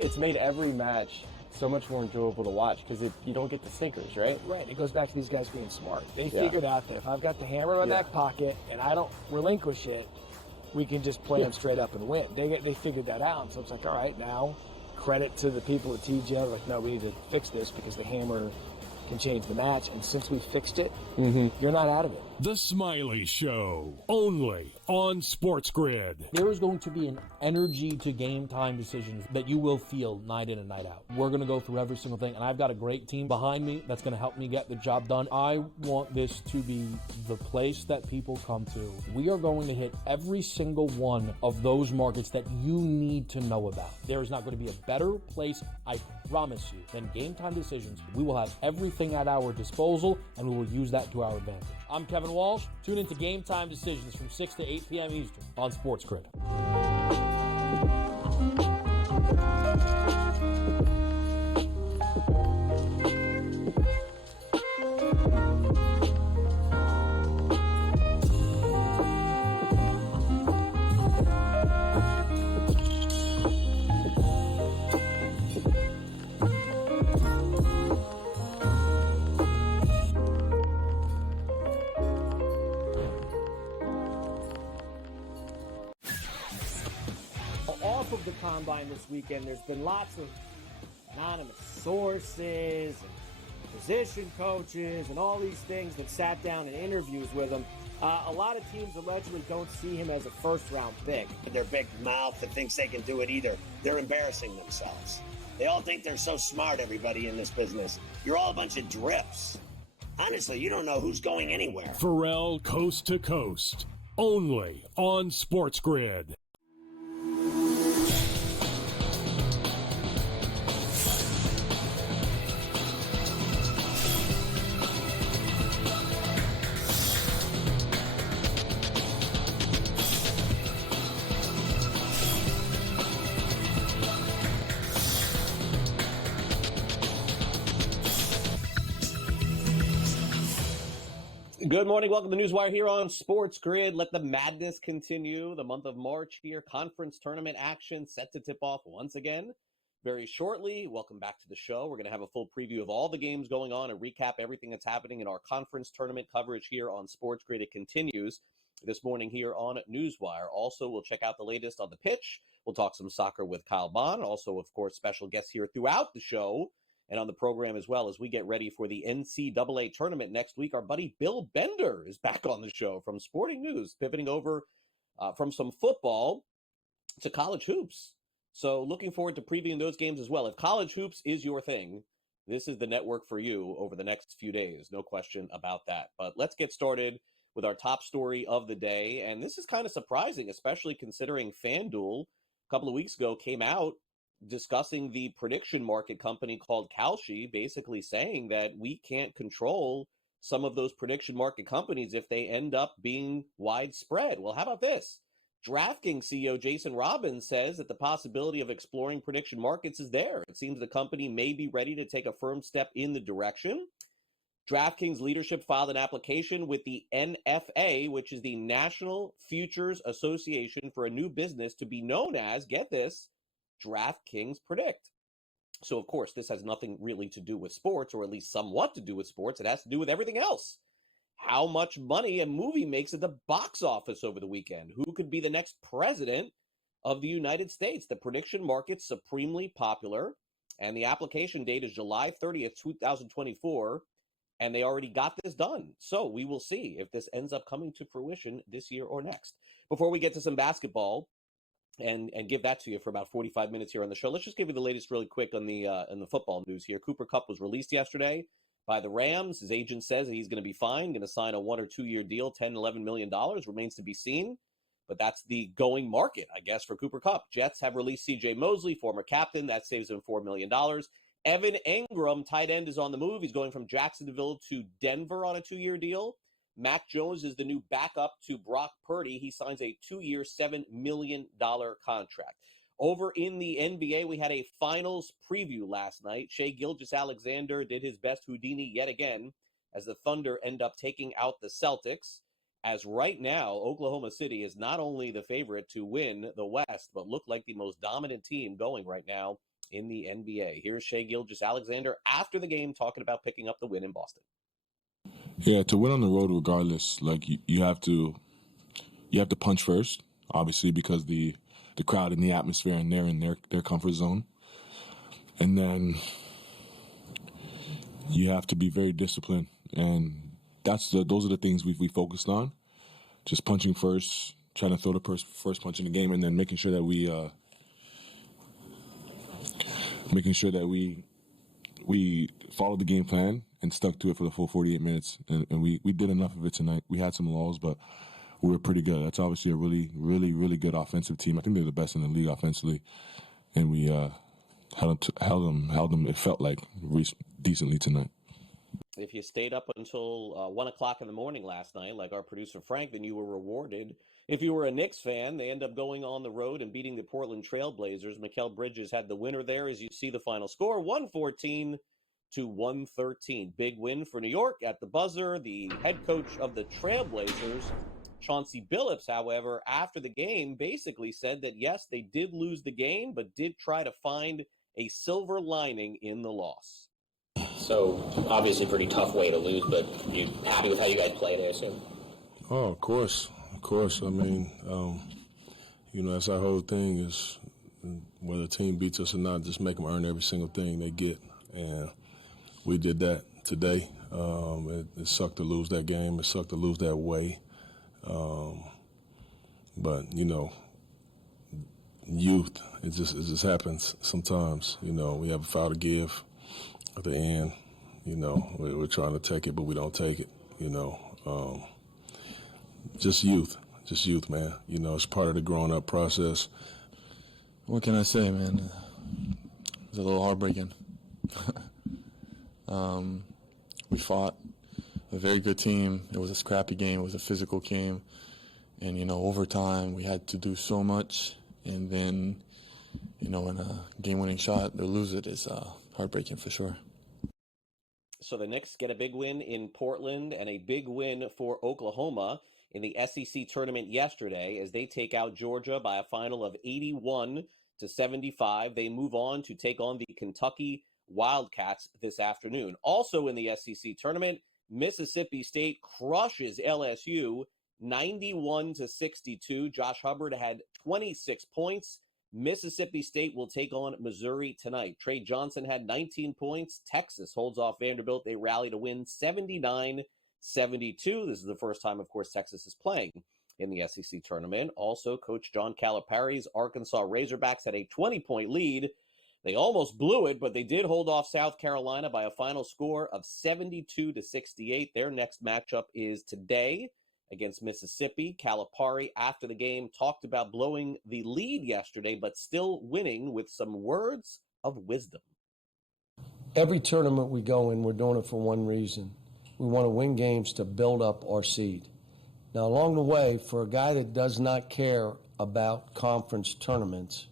it's made every match so much more enjoyable to watch because you don't get the stinkers, right? Right. It goes back to these guys being smart. They figured out that if I've got the hammer in my back pocket and I don't relinquish it, we can just play them straight up and win. They figured that out. And so it's like, all right, now credit to the people at TGL. Like, no, we need to fix this because the hammer can change the match. And since we fixed it, you're not out of it. The Smiley Show, only on SportsGrid. There is going to be an energy to game time decisions that you will feel night in and night out. We're going to go through every single thing, and I've got a great team behind me that's going to help me get the job done. I want this to be the place that people come to. We are going to hit every single one of those markets that you need to know about. There is not going to be a better place, I promise you, than game time decisions. We will have everything at our disposal, and we will use that to our advantage. I'm Kevin Walsh. Tune into Game Time Decisions from 6 to 8 p.m. Eastern on SportsGrid. Off of the Combine this weekend, there's been lots of anonymous sources and position coaches and all these things that sat down in interviews with him. A lot of teams allegedly don't see him as a first-round pick. Their big mouth that thinks they can do it either. They're embarrassing themselves. They all think they're so smart, everybody in this business. You're all a bunch of drips. Honestly, you don't know who's going anywhere. Pharrell Coast to Coast, only on SportsGrid. Good morning. Welcome to NewsWire here on SportsGrid. Let the madness continue. The month of March here. Conference tournament action set to tip off once again very shortly. Welcome back to the show. We're going to have a full preview of all the games going on and recap everything that's happening in our conference tournament coverage here on SportsGrid. It continues this morning here on NewsWire. Also, we'll check out the latest on the pitch. We'll talk some soccer with Kyle Bonn. Also, of course, special guests here throughout the show and on the program as well as we get ready for the NCAA tournament next week. Our buddy Bill Bender is back on the show from Sporting News, pivoting over from some football to college hoops. So looking forward to previewing those games as well. If college hoops is your thing, this is the network for you over the next few days. No question about that. But let's get started with our top story of the day. And this is kind of surprising, especially considering FanDuel a couple of weeks ago came out discussing the prediction market company called Kalshi, basically saying that we can't control some of those prediction market companies if they end up being widespread. Well, how about this? DraftKings CEO Jason Robbins says that the possibility of exploring prediction markets is there. It seems the company may be ready to take a firm step in the direction. DraftKings leadership filed an application with the NFA, which is the National Futures Association, for a new business to be known as, get this, DraftKings Predict. So, of course, this has nothing really to do with sports, or at least somewhat to do with sports. It has to do with everything else. How much money a movie makes at the box office over the weekend? Who could be the next president of the United States? The prediction market's supremely popular, and the application date is July 30th, 2024, and they already got this done. So we will see if this ends up coming to fruition this year or next. Before we get to some basketball, and give that to you for about 45 minutes here on the show, let's just give you the latest really quick on the football news here. Cooper Kupp was released yesterday by the Rams. His agent says that he's going to be fine, going to sign a 1 or 2 year deal, $10, $11 million, remains to be seen. But that's the going market, I guess, for Cooper Kupp. Jets have released C.J. Mosley, former captain. That saves him $4 million. Evan Engram, tight end, is on the move. He's going from Jacksonville to Denver on a 2 year deal. Mac Jones is the new backup to Brock Purdy. He signs a 2 year, $7 million contract. Over in the NBA, we had a finals preview last night. Shai Gilgeous-Alexander did his best Houdini yet again as the Thunder end up taking out the Celtics. As right now, Oklahoma City is not only the favorite to win the West, but look like the most dominant team going right now in the NBA. Here's Shai Gilgeous-Alexander after the game talking about picking up the win in Boston. Yeah, to win on the road regardless, like you have to punch first, obviously, because the crowd and the atmosphere and they're in their comfort zone. And then you have to be very disciplined, and those are the things we focused on. Just punching first, trying to throw the first punch in the game, and then making sure that we followed the game plan and stuck to it for the full 48 minutes. And we did enough of it tonight. We had some lulls, but we were pretty good. That's obviously a really, really, really good offensive team. I think they're the best in the league offensively, and we held them. It felt like decently tonight. If you stayed up until 1 o'clock in the morning last night, like our producer Frank, then you were rewarded. If you were a Knicks fan, they end up going on the road and beating the Portland Trailblazers. Mikal Bridges had the winner there, as you see the final score, 114 to 113. Big win for New York at the buzzer. The head coach of the Trailblazers, Chauncey Billups, however, after the game basically said that, yes, they did lose the game, but did try to find a silver lining in the loss. So, obviously pretty tough way to lose, but you happy with how you guys played, I assume? Oh, of course. I mean, that's our whole thing is whether a team beats us or not, just make them earn every single thing they get. And we did that today. It sucked to lose that game. It sucked to lose that way. But, youth, it just happens sometimes. We have a foul to give at the end. We're trying to take it, but we don't take it, Just youth, man. It's part of the growing up process. What can I say, man? It's a little heartbreaking. We fought a very good team. It was a scrappy game. It was a physical game. And, overtime, we had to do so much. And then, in a game-winning shot, to lose it is heartbreaking for sure. So the Knicks get a big win in Portland and a big win for Oklahoma in the SEC tournament yesterday as they take out Georgia by a final of 81-75. They move on to take on the Kentucky Wildcats this afternoon. Also in the SEC tournament, Mississippi State crushes LSU 91-62. Josh Hubbard had 26 points. Mississippi State will take on Missouri tonight. Trey Johnson had 19 points. Texas holds off Vanderbilt. They rally to win 79-72. This is the first time, of course, Texas is playing in the SEC tournament. Also, Coach John Calipari's Arkansas Razorbacks had a 20-point lead. They almost blew it, but they did hold off South Carolina by a final score of 72-68. Their next matchup is today against Mississippi. Calipari, after the game, talked about blowing the lead yesterday, but still winning with some words of wisdom. Every tournament we go in, we're doing it for one reason. We want to win games to build up our seed. Now, along the way, for a guy that does not care about conference tournaments,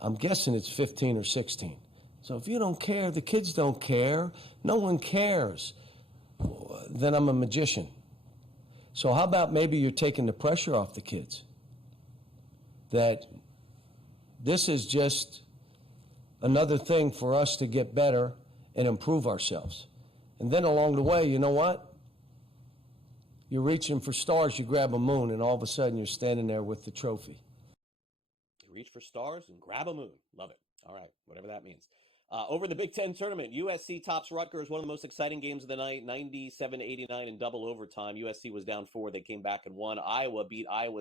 I'm guessing it's 15 or 16. So if you don't care, the kids don't care, no one cares, then I'm a magician. So how about maybe you're taking the pressure off the kids? That this is just another thing for us to get better and improve ourselves. And then along the way, you know what? You're reaching for stars, you grab a moon, and all of a sudden you're standing there with the trophy. You reach for stars and grab a moon. Love it. All right, whatever that means. Over the Big Ten tournament, USC tops Rutgers, one of the most exciting games of the night, 97-89 in double overtime. USC was down 4. They came back and won. Iowa beat Ohio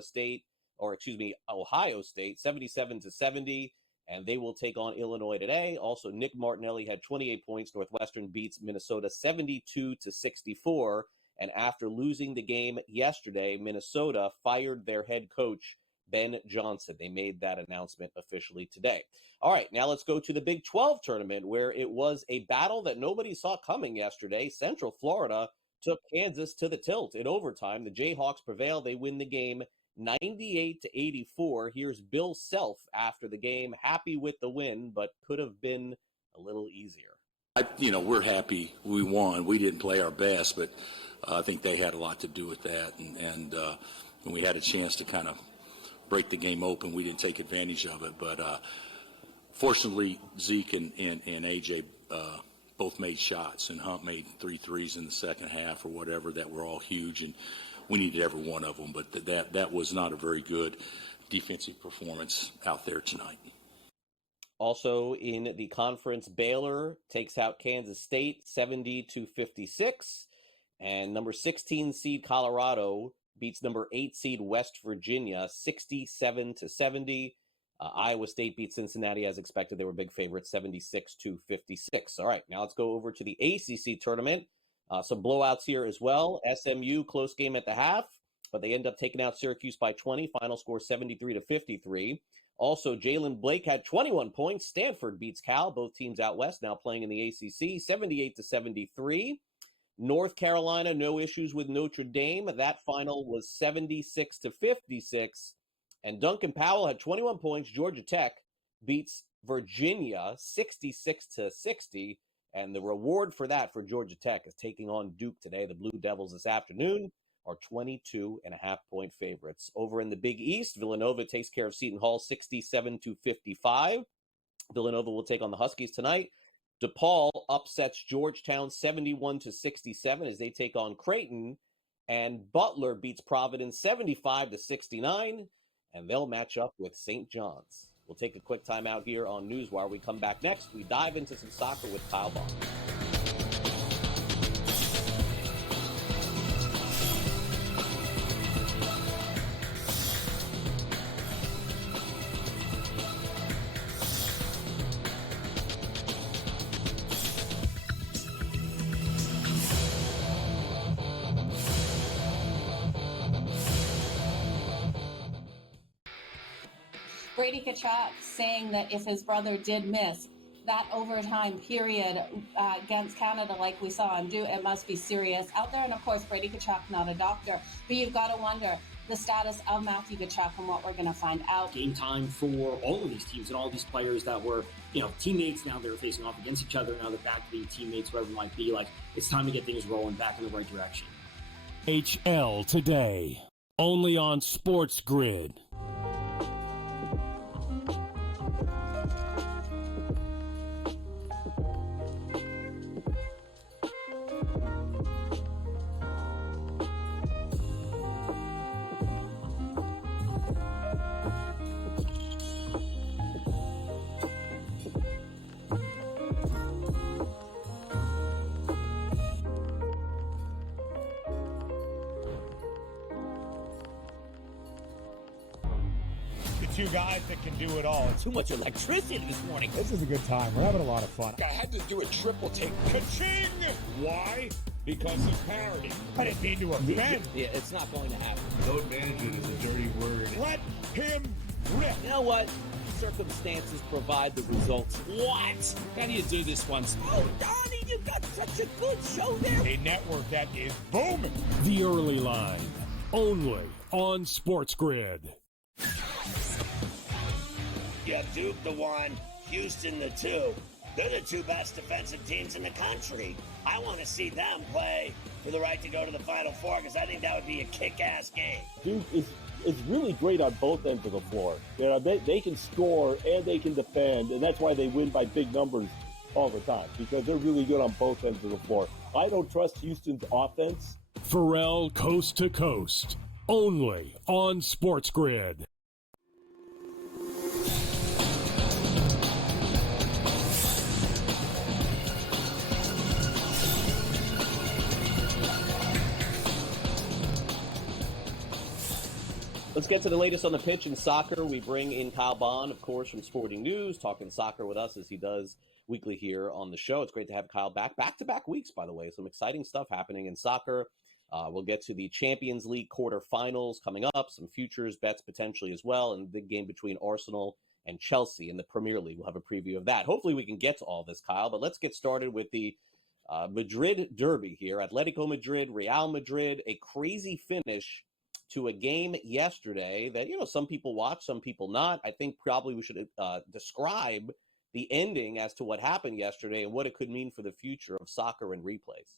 State, 77-70, and they will take on Illinois today. Also, Nick Martinelli had 28 points. Northwestern beats Minnesota 72-64. And after losing the game yesterday, Minnesota fired their head coach, Ben Johnson. They made that announcement officially today. All right, now let's go to the Big 12 tournament, where it was a battle that nobody saw coming yesterday. Central Florida took Kansas to the tilt in overtime. The Jayhawks prevail. They win the game 98-84. Here's Bill Self after the game, happy with the win, but could have been a little easier. We're happy we won. We didn't play our best, but I think they had a lot to do with that. And when we had a chance to kind of break the game open, we didn't take advantage of it. But fortunately, Zeke and AJ both made shots, and Hunt made 3 threes in the second half or whatever that were all huge, and we needed every one of them. But that was not a very good defensive performance out there tonight. Also in the conference, Baylor takes out Kansas State 70-56, and number 16 seed Colorado beats number 8 seed West Virginia 67-70. Iowa State beats Cincinnati as expected. They were big favorites 76-56. All right, now let's go over to the ACC tournament. Some blowouts here as well. SMU, close game at the half, but they end up taking out Syracuse by 20. Final score 73-53. Also, Jalen Blake had 21 points. Stanford beats Cal. Both teams out west now playing in the ACC 78-73. North Carolina, no issues with Notre Dame. That final was 76-56. And Duncan Powell had 21 points. Georgia Tech beats Virginia 66-60. And the reward for that for Georgia Tech is taking on Duke today. The Blue Devils this afternoon are 22.5-point favorites. Over in the Big East, Villanova takes care of Seton Hall 67-55. Villanova will take on the Huskies tonight. DePaul upsets Georgetown 71-67 as they take on Creighton. And Butler beats Providence 75-69. And they'll match up with St. John's. We'll take a quick time out here on NewsWire. We come back next. We dive into some soccer with Kyle Bonn. Brady Kannon saying that if his brother did miss that overtime period against Canada like we saw him do, it must be serious out there. And of course, Brady Kannon, not a doctor, but you've got to wonder the status of Matthew Kannon and what we're going to find out. Game time for all of these teams and all these players that were, teammates. Now they're facing off against each other. Now they're back to being teammates, whatever it might be. Like, it's time to get things rolling back in the right direction. HL today, only on SportsGrid. Two guys that can do it all. Too much electricity this morning. This is a good time. We're having a lot of fun. I had to do a triple take. Ka-ching! Why? Because of parity. I didn't mean to offend. Yeah, it's not going to happen. Load management is a dirty word. Let him rip. You know what? Circumstances provide the results. What? How do you do this once? Oh, Donnie, you got such a good show there. A network that is booming. The Early Line, only on SportsGrid. Yeah, Duke the 1, Houston the 2. They're the two best defensive teams in the country. I want to see them play for the right to go to the Final Four because I think that would be a kick-ass game. Duke is really great on both ends of the floor. They can score and they can defend, and that's why they win by big numbers all the time, because they're really good on both ends of the floor. I don't trust Houston's offense. Pharrell Coast to Coast, only on SportsGrid. Let's get to the latest on the pitch in soccer. We bring in Kyle Bonn, of course, from Sporting News, talking soccer with us as he does weekly here on the show. It's great to have Kyle back. Back-to-back weeks, by the way. Some exciting stuff happening in soccer. We'll get to the Champions League quarterfinals coming up, some futures bets potentially as well, and the big game between Arsenal and Chelsea in the Premier League. We'll have a preview of that. Hopefully we can get to all this, Kyle, but let's get started with the Madrid derby here. Atletico Madrid, Real Madrid, a crazy finish to a game yesterday that, some people watch, some people not. I think probably we should describe the ending as to what happened yesterday and what it could mean for the future of soccer and replays.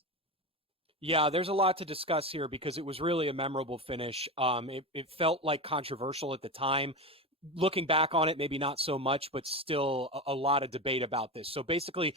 Yeah, there's a lot to discuss here because it was really a memorable finish. It felt like controversial at the time. looking back on it, maybe not so much, but still a lot of debate about this. So basically,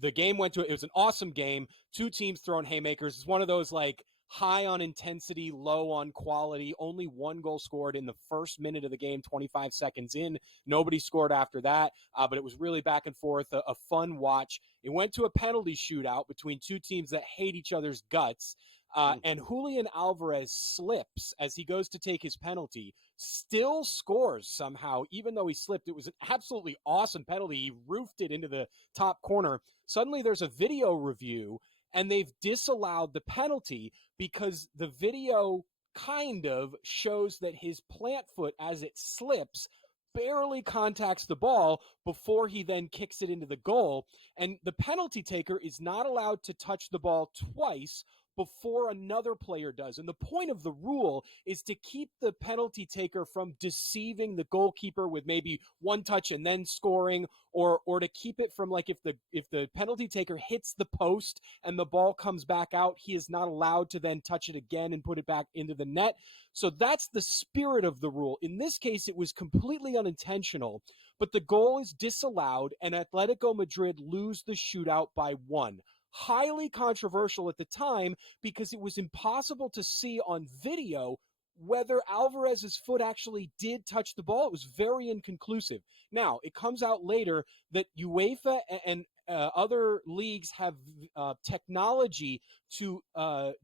the game went to it. It was an awesome game. Two teams throwing haymakers. It's one of those like high on intensity, low on quality. Only one goal scored in the first minute of the game, 25 seconds in. Nobody scored after that, but it was really back and forth, a fun watch. It went to a penalty shootout between two teams that hate each other's guts. And Julian Alvarez slips as he goes to take his penalty, still scores somehow, even though he slipped. It was an absolutely awesome penalty. He roofed it into the top corner. Suddenly there's a video review, and they've disallowed the penalty because the video kind of shows that his plant foot, as it slips, barely contacts the ball before he then kicks it into the goal. And the penalty taker is not allowed to touch the ball twice before another player does. And the point of the rule is to keep the penalty taker from deceiving the goalkeeper with maybe one touch and then scoring, or to keep it from, like, if the penalty taker hits the post and the ball comes back out, he is not allowed to then touch it again and put it back into the net. So that's the spirit of the rule. In this case, it was completely unintentional, but the goal is disallowed and Atletico Madrid lose the shootout by 1. Highly controversial at the time because it was impossible to see on video whether Alvarez's foot actually did touch the ball. It was very inconclusive. Now, it comes out later that UEFA and other leagues have technology to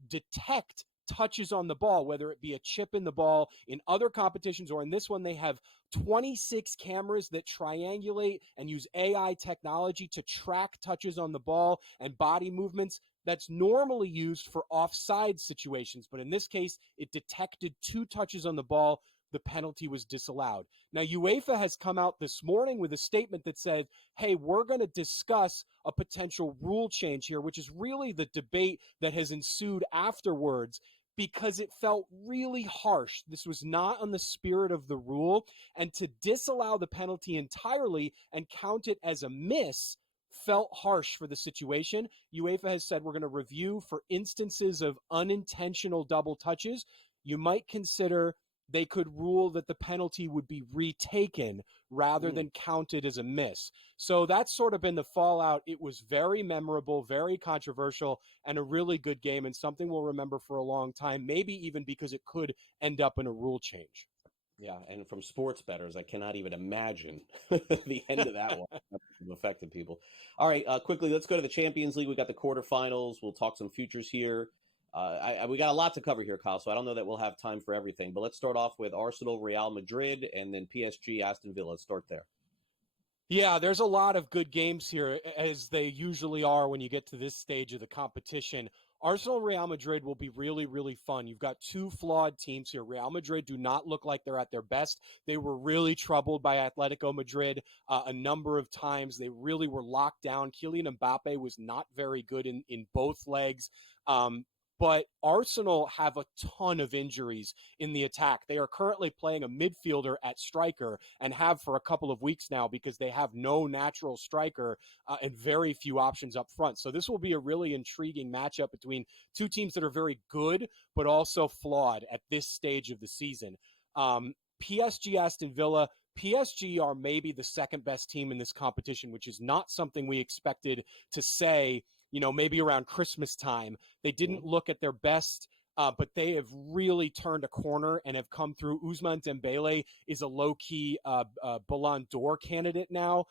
detect touches on the ball, whether it be a chip in the ball in other competitions, or in this one, they have 26 cameras that triangulate and use AI technology to track touches on the ball and body movements. That's normally used for offside situations, but in this case, it detected 2 touches on the ball. The penalty was disallowed. Now, UEFA has come out this morning with a statement that said, hey, we're going to discuss a potential rule change here, which is really the debate that has ensued afterwards, because it felt really harsh. This was not on the spirit of the rule, and to disallow the penalty entirely and count it as a miss felt harsh for the situation. UEFA has said we're going to review for instances of unintentional double touches. You might consider they could rule that the penalty would be retaken rather than counted as a miss. So that's sort of been the fallout. It was very memorable, very controversial, and a really good game, and something we'll remember for a long time, maybe even because it could end up in a rule change. Yeah, and from sports bettors, I cannot even imagine the end of that one. Affected people. All right, quickly, let's go to the Champions League. We got the quarterfinals. We'll talk some futures here. We got a lot to cover here, Kyle, so I don't know that we'll have time for everything. But let's start off with Arsenal, Real Madrid, and then PSG, Aston Villa. Let's start there. Yeah, there's a lot of good games here, as they usually are when you get to this stage of the competition. Arsenal and Real Madrid will be really, really fun. You've got two flawed teams here. Real Madrid do not look like they're at their best. They were really troubled by Atletico Madrid a number of times. They really were locked down. Kylian Mbappe was not very good in both legs. But Arsenal have a ton of injuries in the attack. They are currently playing a midfielder at striker and have for a couple of weeks now because they have no natural striker and very few options up front. So this will be a really intriguing matchup between two teams that are very good but also flawed at this stage of the season. PSG, Aston Villa. PSG are maybe the second best team in this competition, which is not something we expected to say, maybe around Christmas time. They didn't look at their best, but they have really turned a corner and have come through. Ousmane Dembele is a low-key Ballon d'Or candidate now.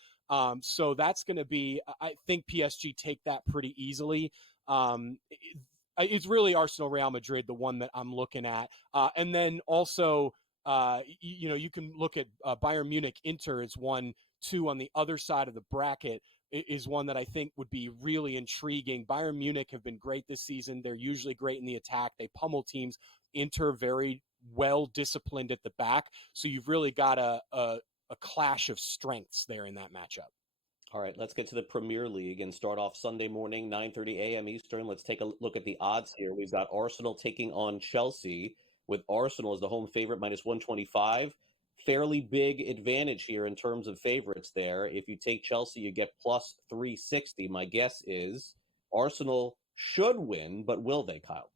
So that's going to be, I think PSG take that pretty easily. It's really Arsenal, Real Madrid, the one that I'm looking at. And then also, you can look at Bayern Munich. Inter is 1-2 on the other side of the bracket, is one that I think would be really intriguing. Bayern Munich have been great this season. They're usually great in the attack. They pummel teams. Inter very well disciplined at the back. So you've really got a clash of strengths there in that matchup. All right, let's get to the Premier League and start off Sunday morning, 9:30 a.m. Eastern. Let's take a look at the odds here. We've got Arsenal taking on Chelsea, with Arsenal as the home favorite, minus 125. Fairly big advantage here in terms of favorites there. If you take Chelsea, you get plus 360. My guess is Arsenal should win, but will they, Kyle?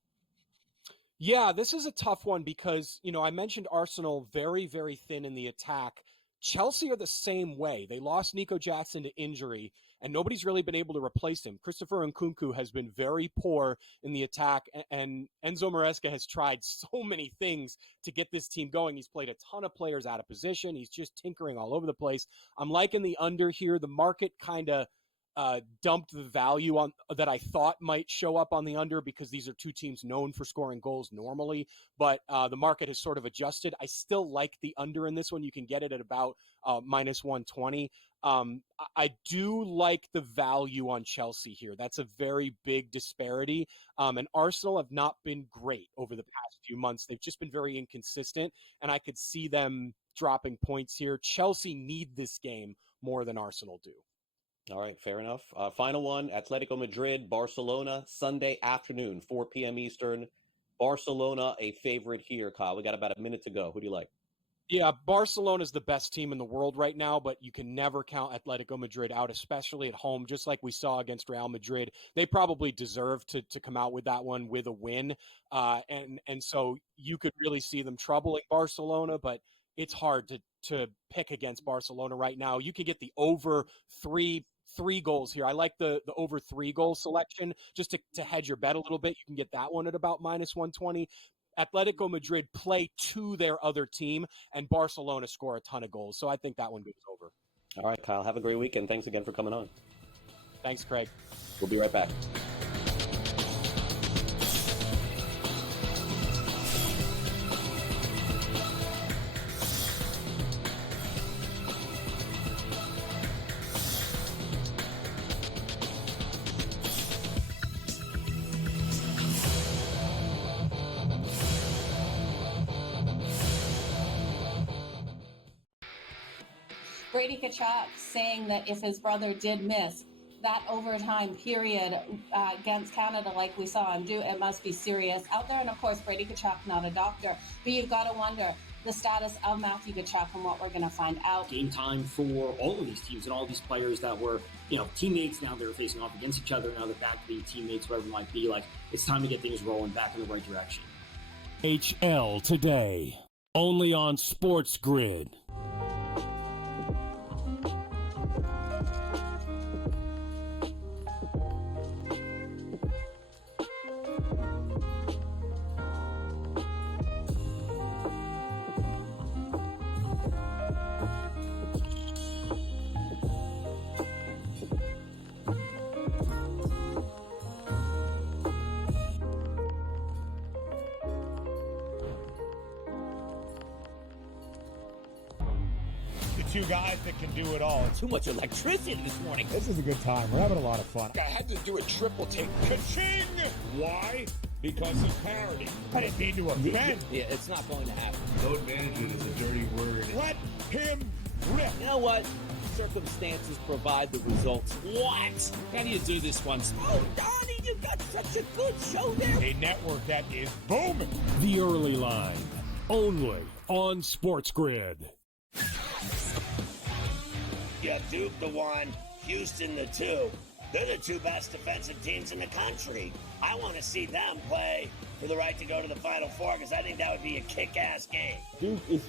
Yeah, this is a tough one because, I mentioned Arsenal very, very thin in the attack. Chelsea are the same way. They lost Nico Jackson to injury, and nobody's really been able to replace him. Christopher Nkunku has been very poor in the attack, and Enzo Maresca has tried so many things to get this team going. He's played a ton of players out of position. He's just tinkering all over the place. I'm liking the under here. The market kind of dumped the value on that I thought might show up on the under because these are two teams known for scoring goals normally, but the market has sort of adjusted. I still like the under in this one. You can get it at about minus 120. I do like the value on Chelsea here. That's a very big disparity. And Arsenal have not been great over the past few months. They've just been very inconsistent, and I could see them dropping points here. Chelsea need this game more than Arsenal do. All right, fair enough. Final one, Atletico Madrid, Barcelona, Sunday afternoon, 4 p.m. Eastern. Barcelona, a favorite here, Kyle. We got about a minute to go. Who do you like? Yeah, Barcelona is the best team in the world right now, but you can never count Atletico Madrid out, especially at home, just like we saw against Real Madrid. They probably deserve to come out with that one with a win. And so you could really see them troubling Barcelona, but it's hard to pick against Barcelona right now. You can get the over three goals here. I like the over 3 goal selection just to hedge your bet a little bit. You can get that one at about minus 120. Atletico Madrid play to their other team, and Barcelona score a ton of goals. So I think that one goes over. All right, Kyle, have a great weekend. Thanks again for coming on. Thanks, Craig. We'll be right back. Brady Kannon saying that if his brother did miss that overtime period against Canada like we saw him do, it must be serious out there. And of course, Brady Kannon, not a doctor, but you've got to wonder the status of Matthew Tkachuk and what we're going to find out. Game time for all of these teams and all these players that were, teammates. Now they're facing off against each other. Now they're back to being teammates, whatever it might be. Like, it's time to get things rolling back in the right direction. HL today, only on SportsGrid. Two guys that can do it all. Too much electricity this morning. This is a good time. We're having a lot of fun. I had to do a triple take. Ka-ching! Why? Because of parity. I didn't mean to offend. Yeah, it's not going to happen. Load management is a dirty word. Let him rip. You know what? Circumstances provide the results. What? How do you do this one? Oh, Donnie, you got such a good show there. A network that is booming. The Early Line, only on SportsGrid. Yeah, Duke the 1, Houston the 2. They're the two best defensive teams in the country. I want to see them play for the right to go to the Final Four because I think that would be a kick-ass game. Duke is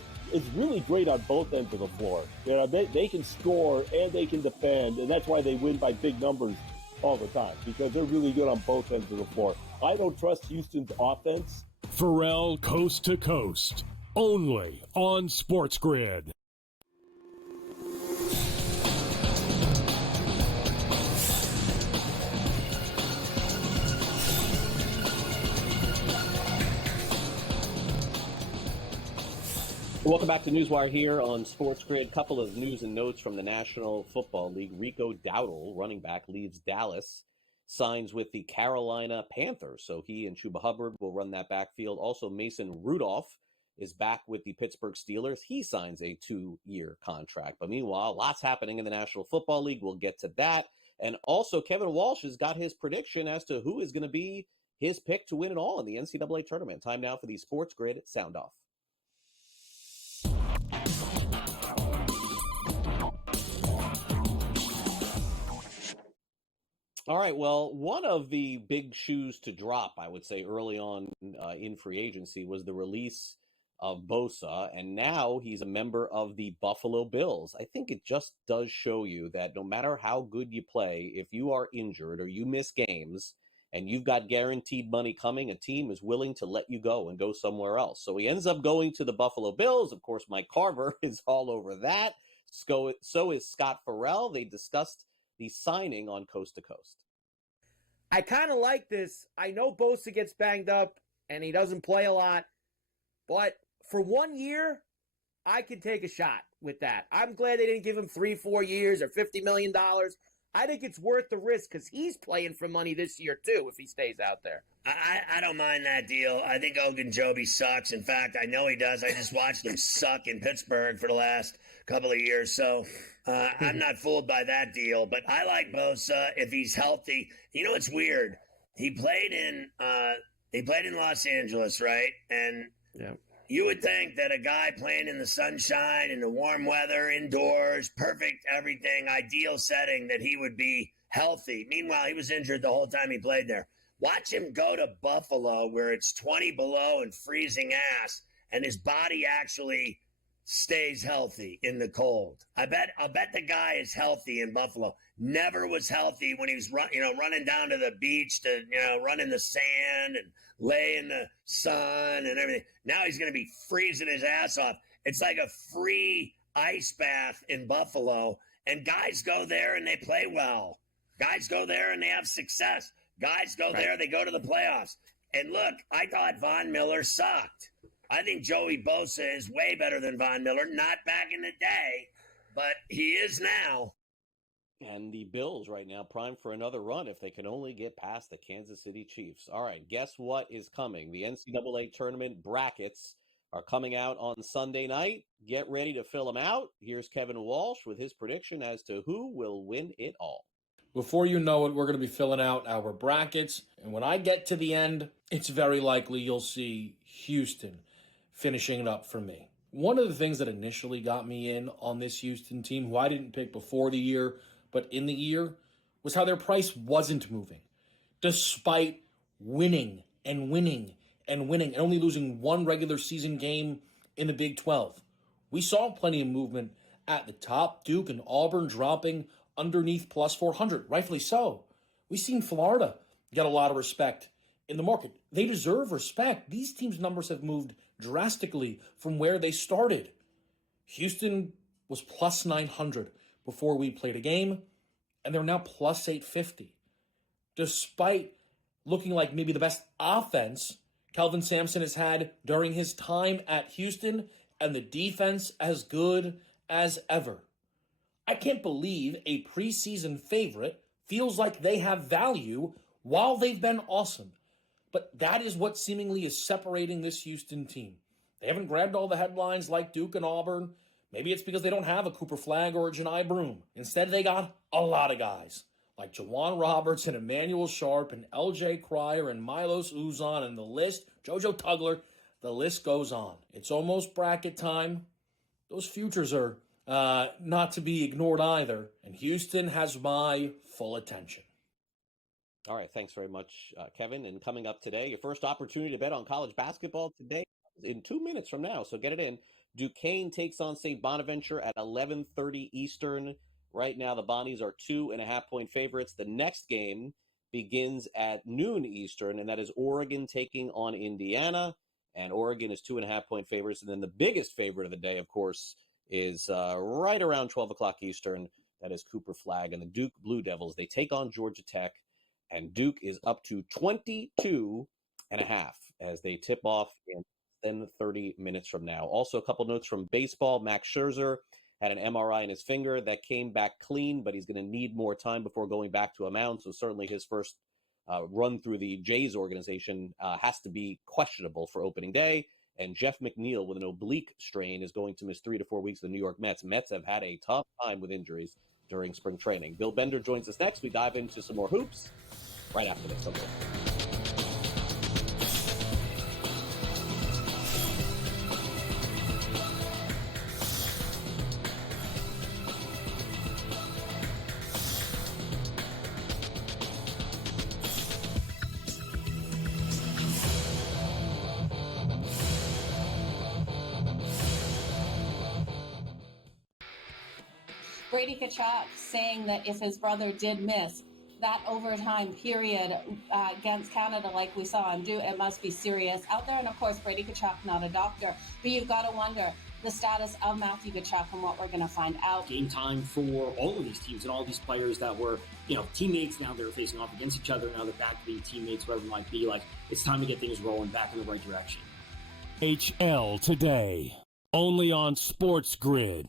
really great on both ends of the floor. They can score and they can defend, and that's why they win by big numbers all the time, because they're really good on both ends of the floor. I don't trust Houston's offense. Pharrell Coast to Coast, only on SportsGrid. Welcome back to NewsWire here on SportsGrid. Couple of news and notes from the National Football League. Rico Dowdle, running back, leaves Dallas, signs with the Carolina Panthers. So he and Chuba Hubbard will run that backfield. Also, Mason Rudolph is back with the Pittsburgh Steelers. He signs a 2-year contract. But meanwhile, lots happening in the National Football League. We'll get to that. And also, Kevin Walsh has got his prediction as to who is going to be his pick to win it all in the NCAA tournament. Time now for the SportsGrid Sound Off. All right. Well, one of the big shoes to drop, I would say, early on in free agency was the release of Bosa, and now he's a member of the Buffalo Bills. I think it just does show you that no matter how good you play, if you are injured or you miss games and you've got guaranteed money coming, a team is willing to let you go and go somewhere else. So he ends up going to the Buffalo Bills. Of course, Mike Carver is all over that. So is Scott Farrell. They discussed the signing on Coast to Coast. I kind of like this. I know Bosa gets banged up and he doesn't play a lot, but for 1 year, I could take a shot with that. I'm glad they didn't give him 3-4 years or $50 million. I think it's worth the risk because he's playing for money this year, too, if he stays out there. I don't mind that deal. I think Ogunjobi sucks. In fact, I know he does. I just watched him suck in Pittsburgh for the last couple of years. So I'm not fooled by that deal. But I like Bosa if he's healthy. You know, it's weird. He played in Los Angeles, right? And you would think that a guy playing in the sunshine, in the warm weather, indoors, perfect everything, ideal setting, that he would be healthy. Meanwhile, he was injured the whole time he played there. Watch him go to Buffalo where it's 20 below and freezing ass, and his body actually stays healthy in the cold. I'll bet the guy is healthy in Buffalo. Never was healthy when he was running down to the beach to run in the sand and lay in the sun and everything. Now he's going to be freezing his ass off. It's like a free ice bath in Buffalo, and guys go there and they play well. Guys go there and they have success. Guys go there, they go to the playoffs. And look, I thought Von Miller sucked. I think Joey Bosa is way better than Von Miller. Not back in the day, but he is now. And the Bills right now primed for another run if they can only get past the Kansas City Chiefs. All right, guess what is coming? The NCAA tournament brackets are coming out on Sunday night. Get ready to fill them out. Here's Kevin Walsh with his prediction as to who will win it all. Before you know it, we're going to be filling out our brackets. And when I get to the end, it's very likely you'll see Houston finishing it up for me. One of the things that initially got me in on this Houston team, who I didn't pick before the year, but in the year, was how their price wasn't moving. Despite winning and winning and winning and only losing one regular season game in the Big 12. We saw plenty of movement at the top. Duke and Auburn dropping underneath plus 400, rightfully so. We've seen Florida get a lot of respect in the market. They deserve respect. These teams' numbers have moved drastically from where they started. Houston was plus 900 before we played a game, and they're now plus 850. Despite looking like maybe the best offense Kelvin Sampson has had during his time at Houston, and the defense as good as ever. I can't believe a preseason favorite feels like they have value while they've been awesome. But that is what seemingly is separating this Houston team. They haven't grabbed all the headlines like Duke and Auburn. Maybe it's because they don't have a Cooper Flagg or a Janai Broom. Instead, they got a lot of guys like Jawan Roberts and Emmanuel Sharp and LJ Cryer and Milos Uzan and the list, JoJo Tugler, the list goes on. It's almost bracket time. Those futures are not to be ignored either, and Houston has my full attention. All right, thanks very much, Kevin. And coming up today, your first opportunity to bet on college basketball today in 2 minutes from now, so get it in. Duquesne takes on St. Bonaventure at 11:30 Eastern. Right now, the Bonnies are 2.5-point favorites. The next game begins at noon Eastern, and that is Oregon taking on Indiana. And Oregon is 2.5-point favorites. And then the biggest favorite of the day, of course, is right around 12 o'clock Eastern. That is Cooper Flagg and the Duke Blue Devils. They take on Georgia Tech, and Duke is up to 22.5 as they tip off in 30 minutes from now. Also, a couple notes from baseball. Max Scherzer had an MRI in his finger that came back clean, but he's going to need more time before going back to a mound. So certainly his first run through the Jays organization has to be questionable for opening day. And Jeff McNeil with an oblique strain is going to miss 3 to 4 weeks of the New York Mets. Mets have had a tough time with injuries during spring training. Bill Bender joins us next. We dive into some more hoops right after this. Okay. Brady Kannon saying that if his brother did miss that overtime period against Canada like we saw him do, it must be serious out there. And of course, Brady Kannon, not a doctor, but you've got to wonder the status of Matthew Kannon and what we're going to find out. Game time for all of these teams and all these players that were, teammates. Now they're facing off against each other. Now they're back to being teammates, whatever it might be. Like, it's time to get things rolling back in the right direction. HL today, only on SportsGrid.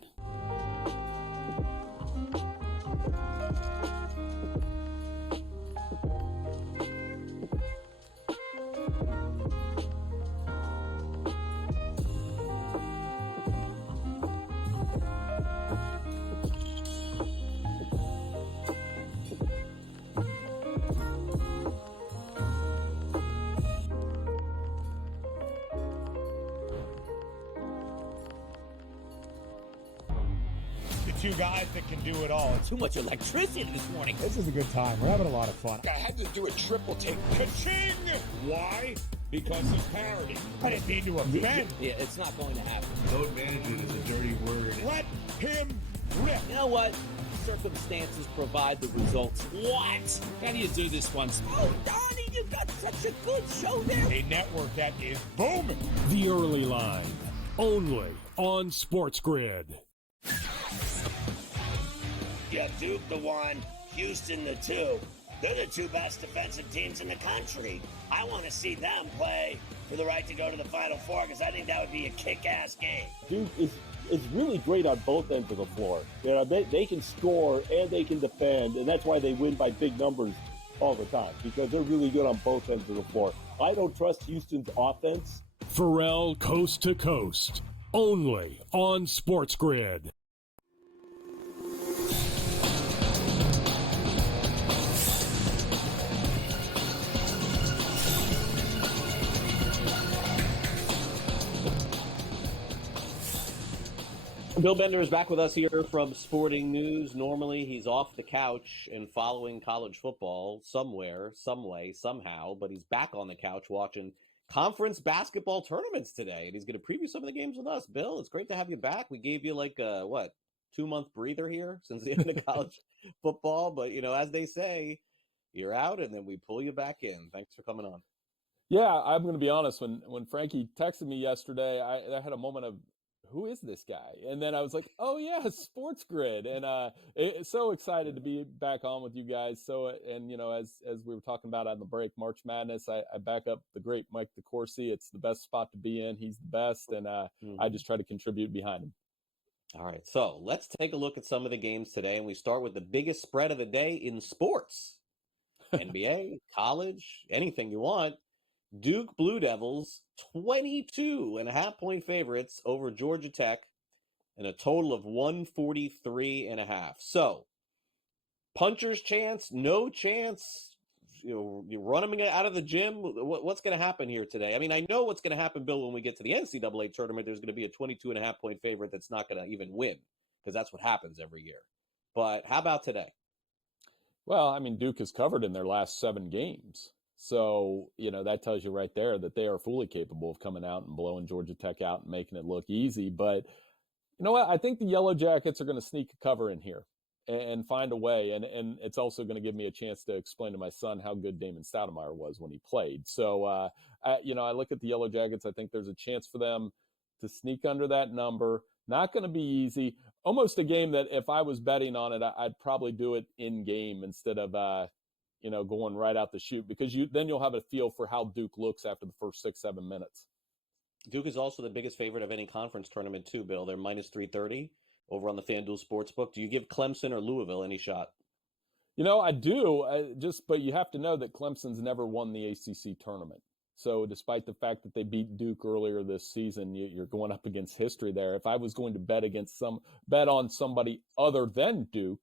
Two guys that can do it all. Too much electricity this morning. This is a good time. We're having a lot of fun. I had to do a triple take. Ka-ching! Why? Because of parity. I didn't mean to offend. Yeah, it's not going to happen. Load management is a dirty word. Let him rip. You know what? Circumstances provide the results. What? How do you do this once? Oh, Donnie, you got such a good show there. A network that is booming. The early line, only on SportsGrid. Yeah, Duke the 1, Houston the 2. They're the two best defensive teams in the country. I want to see them play for the right to go to the Final Four because I think that would be a kick-ass game. Duke is really great on both ends of the floor. They can score and they can defend, and that's why they win by big numbers all the time, because they're really good on both ends of the floor. I don't trust Houston's offense. Pharrell Coast to Coast, only on SportsGrid. Bill Bender is back with us here from Sporting News. Normally, he's off the couch and following college football somewhere, some way, somehow, but he's back on the couch watching conference basketball tournaments today, and he's going to preview some of the games with us. Bill, it's great to have you back. We gave you like a, 2-month breather here since the end of college football, but, as they say, you're out, and then we pull you back in. Thanks for coming on. Yeah, I'm going to be honest. When Frankie texted me yesterday, I had a moment of, who is this guy? And then I was like, oh yeah, SportsGrid. And so excited to be back on with you guys. So, and as we were talking about on the break, March Madness, I back up the great Mike DeCourcy. It's the best spot to be in. He's the best. And I just try to contribute behind him. All right. So let's take a look at some of the games today. And we start with the biggest spread of the day in sports, NBA, college, anything you want. Duke Blue Devils, 22.5-point favorites over Georgia Tech, and a total of 143.5. So, puncher's chance, no chance. You run them out of the gym. What's going to happen here today? I mean, I know what's going to happen, Bill, when we get to the NCAA tournament. There's going to be a 22.5-point favorite that's not going to even win, because that's what happens every year. But how about today? Well, I mean, Duke has covered in their last 7 games. So, that tells you right there that they are fully capable of coming out and blowing Georgia Tech out and making it look easy. But you know what? I think the Yellow Jackets are going to sneak a cover in here and find a way. And it's also going to give me a chance to explain to my son how good Damon Stoudemire was when he played. So, I look at the Yellow Jackets. I think there's a chance for them to sneak under that number. Not going to be easy. Almost a game that if I was betting on it, I'd probably do it in game instead of, going right out the chute, because then you'll have a feel for how Duke looks after the first 6-7 minutes. Duke is also the biggest favorite of any conference tournament too, Bill. They're minus 330 over on the FanDuel Sportsbook. Do you give Clemson or Louisville any shot? I do, but you have to know that Clemson's never won the ACC tournament. So despite the fact that they beat Duke earlier this season, you're going up against history there. If I was going to bet on somebody other than Duke,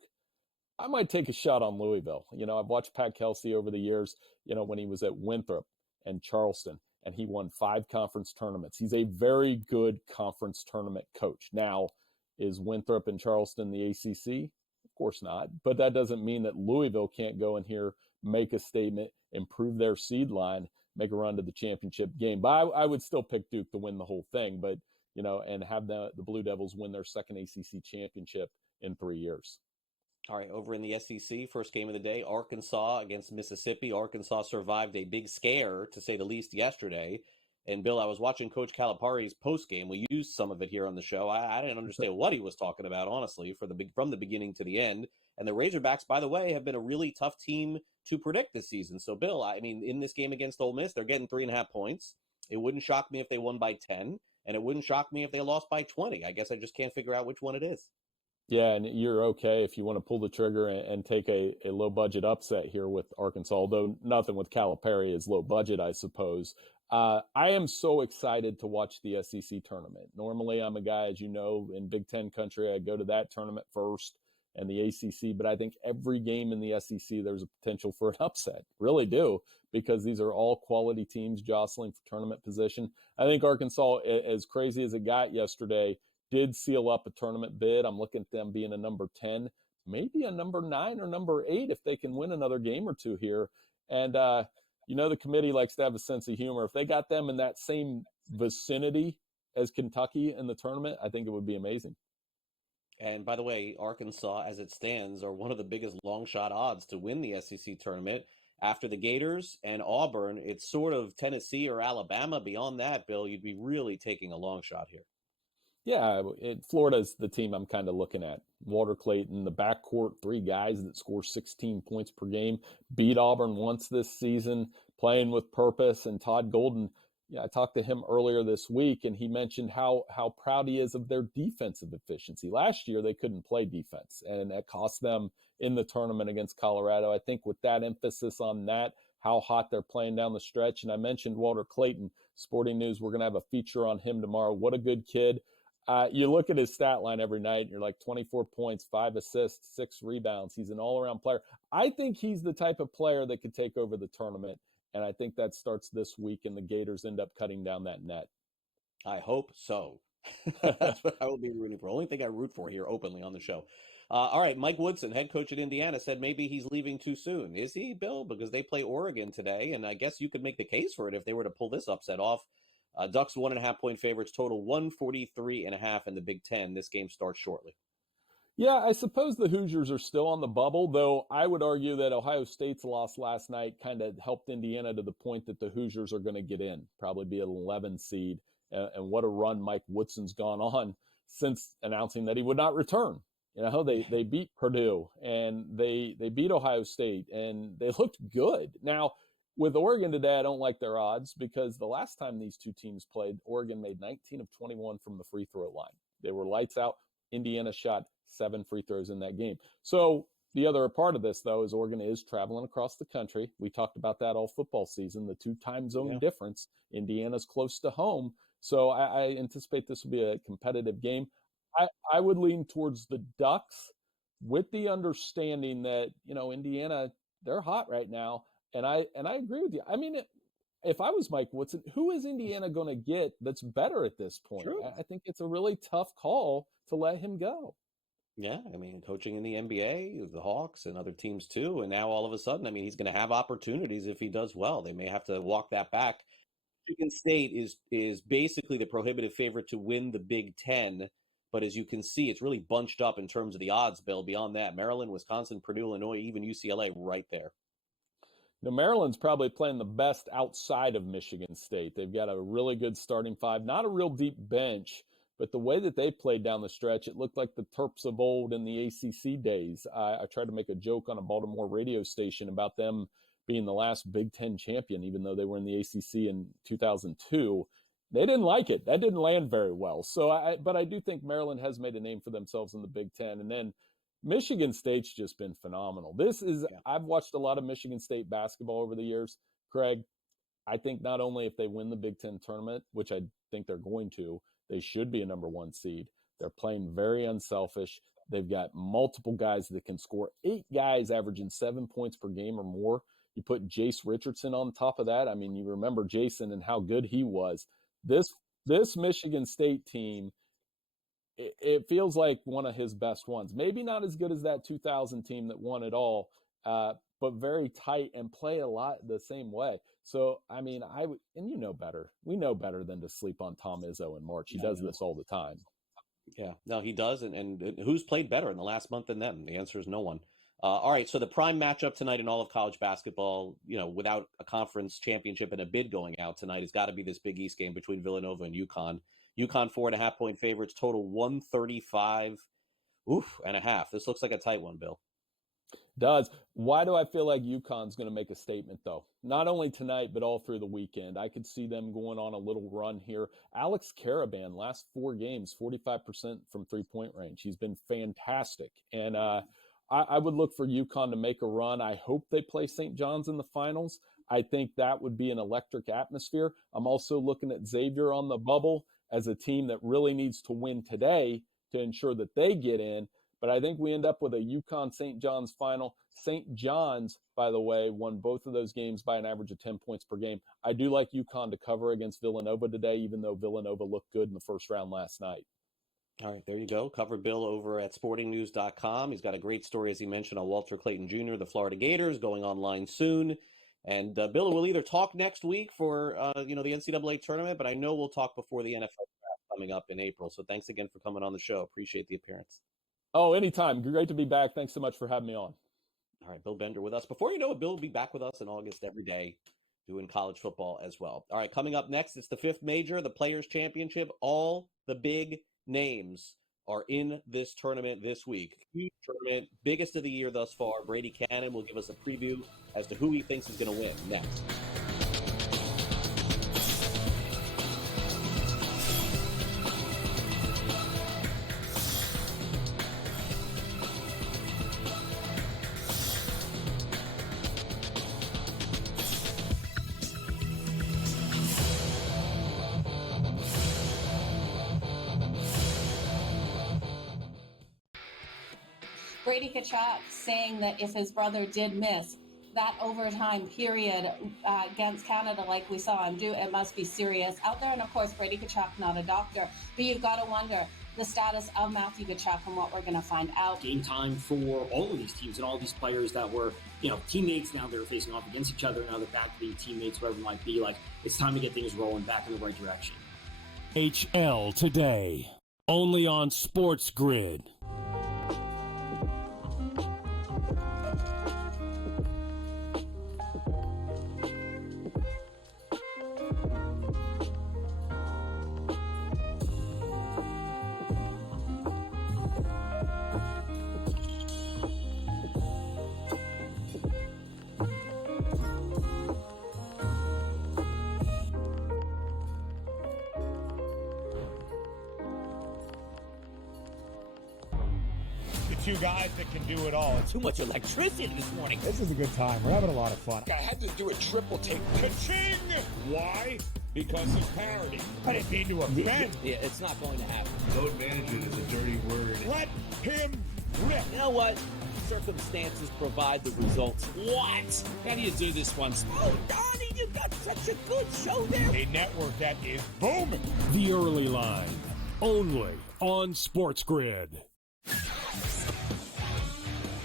I might take a shot on Louisville. I've watched Pat Kelsey over the years, when he was at Winthrop and Charleston, and he won 5 conference tournaments. He's a very good conference tournament coach. Now, is Winthrop and Charleston the ACC? Of course not. But that doesn't mean that Louisville can't go in here, make a statement, improve their seed line, make a run to the championship game. But I would still pick Duke to win the whole thing, but, and have the Blue Devils win their second ACC championship in 3 years. All right, over in the SEC, first game of the day, Arkansas against Mississippi. Arkansas survived a big scare, to say the least, yesterday. And, Bill, I was watching Coach Calipari's postgame. We used some of it here on the show. I didn't understand what he was talking about, honestly, from the beginning to the end. And the Razorbacks, by the way, have been a really tough team to predict this season. So, Bill, I mean, in this game against Ole Miss, they're getting 3.5 points. It wouldn't shock me if they won by 10, and it wouldn't shock me if they lost by 20. I guess I just can't figure out which one it is. Yeah, and you're okay if you want to pull the trigger and take a low-budget upset here with Arkansas, although nothing with Calipari is low budget, I suppose. I am so excited to watch the SEC tournament. Normally, I'm a guy, as you know, in Big Ten country, I go to that tournament first and the ACC, but I think every game in the SEC, there's a potential for an upset. Really do, because these are all quality teams jostling for tournament position. I think Arkansas, as crazy as it got yesterday, did seal up a tournament bid. I'm looking at them being a number 10, maybe a number 9 or number 8 if they can win another game or two here. And, the committee likes to have a sense of humor. If they got them in that same vicinity as Kentucky in the tournament, I think it would be amazing. And by the way, Arkansas, as it stands, are one of the biggest long shot odds to win the SEC tournament. After the Gators and Auburn, it's sort of Tennessee or Alabama. Beyond that, Bill, you'd be really taking a long shot here. Yeah, Florida's the team I'm kind of looking at. Walter Clayton, the backcourt, 3 guys that score 16 points per game, beat Auburn once this season, playing with purpose. And Todd Golden, I talked to him earlier this week, and he mentioned how proud he is of their defensive efficiency. Last year, they couldn't play defense, and that cost them in the tournament against Colorado. I think with that emphasis on that, how hot they're playing down the stretch. And I mentioned Walter Clayton, Sporting News, we're going to have a feature on him tomorrow. What a good kid. You look at his stat line every night, and you're like 24 points, 5 assists, 6 rebounds. He's an all-around player. I think he's the type of player that could take over the tournament, and I think that starts this week, and the Gators end up cutting down that net. I hope so. That's what I will be rooting for. Only thing I root for here openly on the show. All right, Mike Woodson, head coach at Indiana, said maybe he's leaving too soon. Is he, Bill? Because they play Oregon today, and I guess you could make the case for it if they were to pull this upset off. Ducks 1.5 point favorites, total 143.5 in the Big Ten. This game starts shortly. Yeah, I suppose the Hoosiers are still on the bubble, though I would argue that Ohio State's loss last night kind of helped Indiana to the point that the Hoosiers are going to get in, probably be an 11 seed. And what a run Mike Woodson's gone on since announcing that he would not return. They beat Purdue, and they beat Ohio State, and they looked good. Now, with Oregon today, I don't like their odds because the last time these two teams played, Oregon made 19 of 21 from the free throw line. They were lights out. Indiana shot 7 free throws in that game. So the other part of this, though, is Oregon is traveling across the country. We talked about that all football season, the 2 time zone difference. Indiana's close to home. So I anticipate this will be a competitive game. I would lean towards the Ducks with the understanding that, Indiana, they're hot right now. And I agree with you. I mean, if I was Mike Woodson, who is Indiana going to get that's better at this point? True. I think it's a really tough call to let him go. Yeah, I mean, coaching in the NBA, the Hawks, and other teams too. And now all of a sudden, I mean, he's going to have opportunities if he does well. They may have to walk that back. Michigan State is basically the prohibitive favorite to win the Big Ten. But as you can see, it's really bunched up in terms of the odds, Bill. Beyond that, Maryland, Wisconsin, Purdue, Illinois, even UCLA right there. Maryland's probably playing the best outside of Michigan State. They've got a really good starting 5, not a real deep bench, but the way that they played down the stretch, it looked like the Terps of old in the ACC days. I tried to make a joke on a Baltimore radio station about them being the last Big Ten champion, even though they were in the ACC in 2002. They didn't like it. That didn't land very well. But I do think Maryland has made a name for themselves in the Big Ten. And then Michigan State's just been phenomenal. I've watched a lot of Michigan State basketball over the years. Craig, I think not only if they win the Big Ten tournament, which I think they're going to, they should be a number 1 seed. They're playing very unselfish. They've got multiple guys that can score. 8 guys averaging 7 points per game or more. You put Jace Richardson on top of that. I mean, you remember Jason and how good he was. This Michigan State team, it feels like one of his best ones. Maybe not as good as that 2000 team that won it all, but very tight and play a lot the same way. So, I mean, and you know better. We know better than to sleep on Tom Izzo in March. He does this all the time. Yeah, no, he does. And who's played better in the last month than them? The answer is no one. All right, so the prime matchup tonight in all of college basketball, without a conference championship and a bid going out tonight, has got to be this Big East game between Villanova and UConn. UConn 4.5-point favorites, total 135 and a half. This looks like a tight one, Bill. Does. Why do I feel like UConn's going to make a statement, though? Not only tonight, but all through the weekend. I could see them going on a little run here. Alex Karaban, last 4 games, 45% from three-point range. He's been fantastic. And I would look for UConn to make a run. I hope they play St. John's in the finals. I think that would be an electric atmosphere. I'm also looking at Xavier on the bubble as a team that really needs to win today to ensure that they get in. But I think we end up with a UConn-St. John's final. St. John's, by the way, won both of those games by an average of 10 points per game. I do like UConn to cover against Villanova today, even though Villanova looked good in the first round last night. All right, there you go. Cover Bill over at sportingnews.com. He's got a great story, as he mentioned, on Walter Clayton Jr., the Florida Gators, going online soon. And Bill, we'll either talk next week for, the NCAA tournament, but I know we'll talk before the NFL draft coming up in April. So thanks again for coming on the show. Appreciate the appearance. Oh, anytime. Great to be back. Thanks so much for having me on. All right, Bill Bender with us. Before you know it, Bill will be back with us in August every day doing college football as well. All right, coming up next, it's the 5th major, the Players' Championship. All the big names are in this tournament this week. Huge tournament, biggest of the year thus far. Brady Kannon will give us a preview as to who he thinks is going to win next. Brady Kannon saying that if his brother did miss that overtime period against Canada like we saw him do, it must be serious out there. And of course, Brady Kannon, not a doctor, but you've got to wonder the status of Matthew Kannon and what we're going to find out. Game time for all of these teams and all these players that were, teammates. Now they're facing off against each other. Now they're back to being teammates, whatever it might be. Like, it's time to get things rolling back in the right direction. HL today, only on SportsGrid. Two guys that can do it all. Too much electricity this morning. This is a good time. We're having a lot of fun. I had to do a triple take. Ka-ching! Why? Because of parity. I didn't mean to offend. Yeah, it's not going to happen. Load management is a dirty word. Let him rip. You know what? Circumstances provide the results. What? How do you do this one? Oh, Donnie, you got such a good show there. A network that is booming. The Early Line, only on SportsGrid.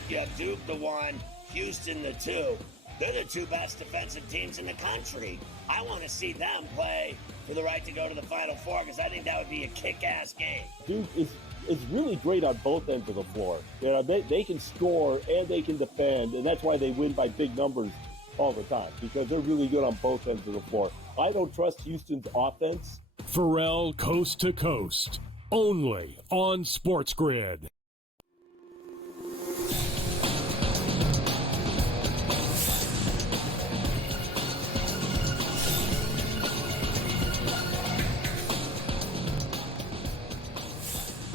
Yeah, Duke the 1, Houston the 2. They're the 2 best defensive teams in the country. I want to see them play for the right to go to the Final Four because I think that would be a kick-ass game. Duke is really great on both ends of the floor. They can score and they can defend, and that's why they win by big numbers all the time, because they're really good on both ends of the floor. I don't trust Houston's offense. Pharrell Coast to Coast, only on SportsGrid.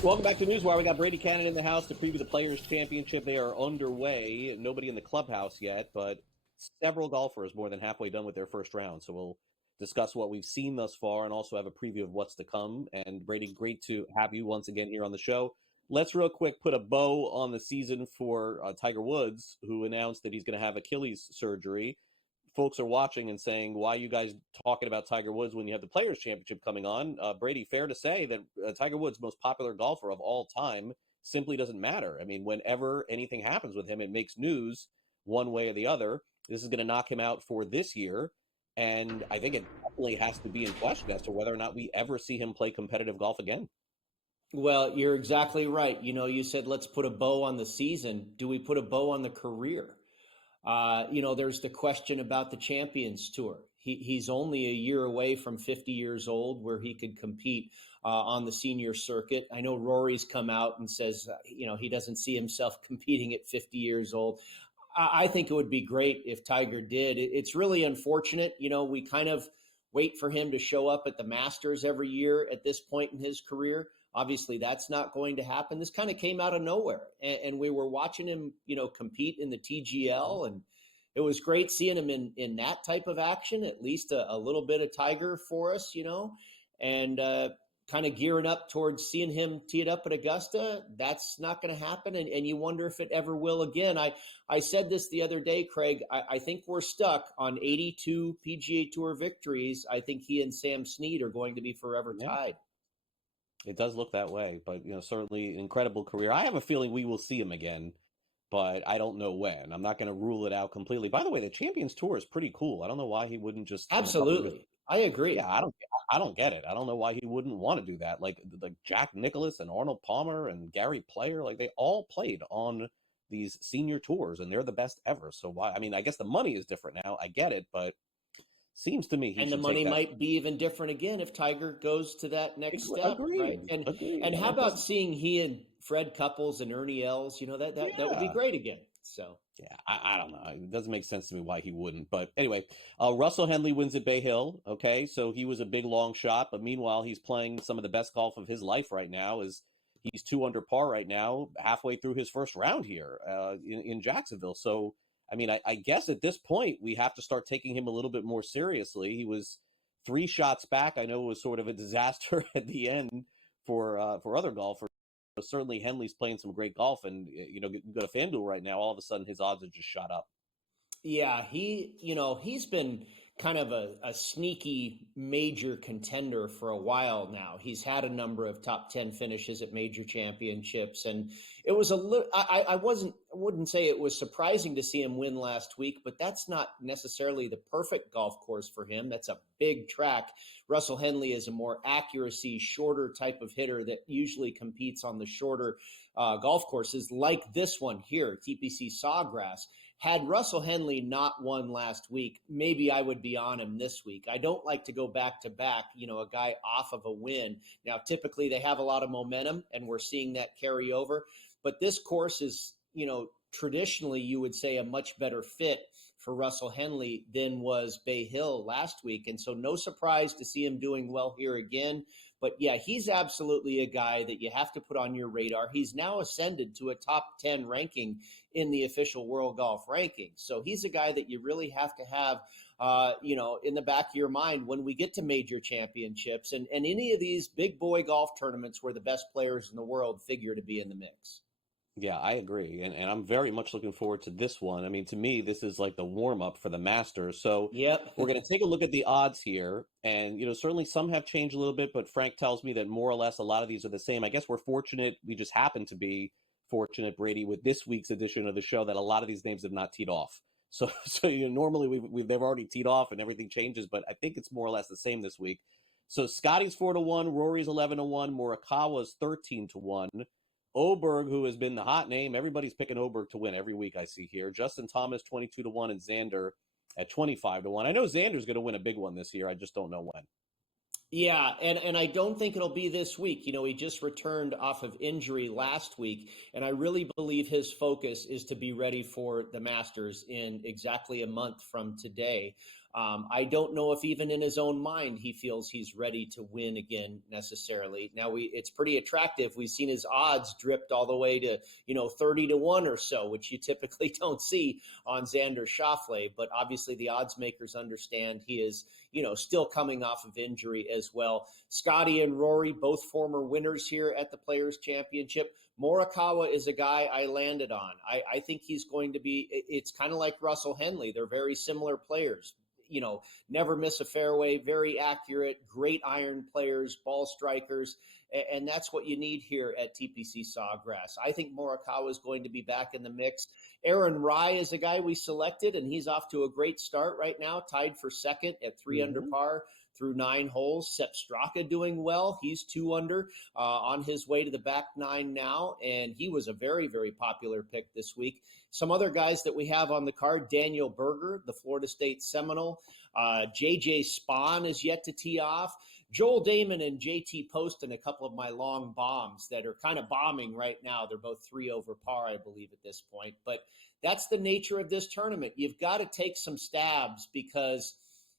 Welcome back to NewsWire. We got Brady Kannon in the house to preview the Players' Championship. They are underway. Nobody in the clubhouse yet, but several golfers more than halfway done with their first round. So we'll discuss what we've seen thus far and also have a preview of what's to come. And Brady, great to have you once again here on the show. Let's real quick put a bow on the season for Tiger Woods, who announced that he's going to have Achilles surgery. Folks are watching and saying, why are you guys talking about Tiger Woods when you have the Players' Championship coming on? Brady, fair to say that Tiger Woods, most popular golfer of all time, simply doesn't matter. I mean, whenever anything happens with him, it makes news one way or the other. This is going to knock him out for this year, and I think it definitely has to be in question as to whether or not we ever see him play competitive golf again. Well, you're exactly right. You said let's put a bow on the season. Do we put a bow on the career? There's the question about the Champions Tour. He's only a year away from 50 years old where he could compete on the senior circuit. I know Rory's come out and says, he doesn't see himself competing at 50 years old. I think it would be great if Tiger did. It's really unfortunate. We kind of wait for him to show up at the Masters every year at this point in his career. Obviously, that's not going to happen. This kind of came out of nowhere. And we were watching him, compete in the TGL. And it was great seeing him in that type of action, at least a little bit of Tiger for us, and kind of gearing up towards seeing him tee it up at Augusta. That's not going to happen. And you wonder if it ever will again. I said this the other day, Craig. I think we're stuck on 82 PGA Tour victories. I think he and Sam Snead are going to be forever tied. It does look that way, but certainly incredible career. I have a feeling we will see him again, but I don't know when. I'm not going to rule it out completely. By the way, the Champions Tour is pretty cool. I don't know why he wouldn't just absolutely. I agree. Yeah, I don't get it. I don't know why he wouldn't want to do that. Like Jack Nicklaus and Arnold Palmer and Gary Player, like they all played on these senior tours, and they're the best ever. So why? I mean, I guess the money is different now. I get it, but seems to me and the money might be even different again if Tiger goes to that next step, right? And how about seeing he and Fred Couples and Ernie Els? That would be great again. So yeah, I don't know. It doesn't make sense to me why he wouldn't. But anyway, Russell Henley wins at Bay Hill. Okay, so he was a big long shot, but meanwhile he's playing some of the best golf of his life right now. He's 2 under par right now, halfway through his first round here in Jacksonville. So. I mean, I guess at this point, we have to start taking him a little bit more seriously. He was 3 shots back. I know it was sort of a disaster at the end for other golfers. But certainly, Henley's playing some great golf. And, you go to FanDuel right now, all of a sudden, his odds have just shot up. Yeah, he's been kind of a sneaky major contender for a while now. He's had a number of top 10 finishes at major championships, and it was I wouldn't say it was surprising to see him win last week, but that's not necessarily the perfect golf course for him. That's a big track. Russell Henley is a more accuracy, shorter type of hitter that usually competes on the shorter golf courses like this one here, TPC Sawgrass. Had Russell Henley not won last week, maybe I would be on him this week. I don't like to go back to back, a guy off of a win. Now, typically they have a lot of momentum, and we're seeing that carry over. But this course is, traditionally you would say a much better fit for Russell Henley than was Bay Hill last week. And so no surprise to see him doing well here again. But yeah, he's absolutely a guy that you have to put on your radar. He's now ascended to a top 10 ranking in the official world golf rankings. So he's a guy that you really have to have, in the back of your mind when we get to major championships and any of these big boy golf tournaments where the best players in the world figure to be in the mix. Yeah, I agree. And I'm very much looking forward to this one. I mean, to me, this is like the warm-up for the Masters. So we're going to take a look at the odds here. And, certainly some have changed a little bit, but Frank tells me that more or less a lot of these are the same. I guess we're fortunate. We just happen to be fortunate, Brady, with this week's edition of the show that a lot of these names have not teed off. So normally they've already teed off and everything changes, but I think it's more or less the same this week. So Scotty's 4-1, Rory's 11-1, Morikawa's 13-1. Oberg, who has been the hot name, everybody's picking Oberg to win every week I see here. Justin Thomas, 22-1, and Xander at 25-1. I know Xander's going to win a big one this year. I just don't know when. Yeah, and I don't think it'll be this week. He just returned off of injury last week, and I really believe his focus is to be ready for the Masters in exactly a month from today. I don't know if even in his own mind he feels he's ready to win again necessarily. Now it's pretty attractive. We've seen his odds dripped all the way to 30-1 or so, which you typically don't see on Xander Schauffele. But obviously the odds makers understand he is still coming off of injury as well. Scotty and Rory, both former winners here at the Players Championship. Morikawa is a guy I landed on. I think he's going to be. It's kind of like Russell Henley. They're very similar players. Never miss a fairway, very accurate, great iron players, ball strikers, and that's what you need here at TPC Sawgrass. I think Morikawa is going to be back in the mix. Aaron Rai is a guy we selected, and he's off to a great start right now, tied for second at 3 under par through 9 holes. Sepp Straka doing well. He's 2 under on his way to the back 9 now, and he was a very, very popular pick this week. Some other guys that we have on the card, Daniel Berger, the Florida State Seminole. J.J. Spahn is yet to tee off. Joel Damon and J.T. Poston, a couple of my long bombs that are kind of bombing right now. They're both 3 over par, I believe, at this point. But that's the nature of this tournament. You've got to take some stabs because,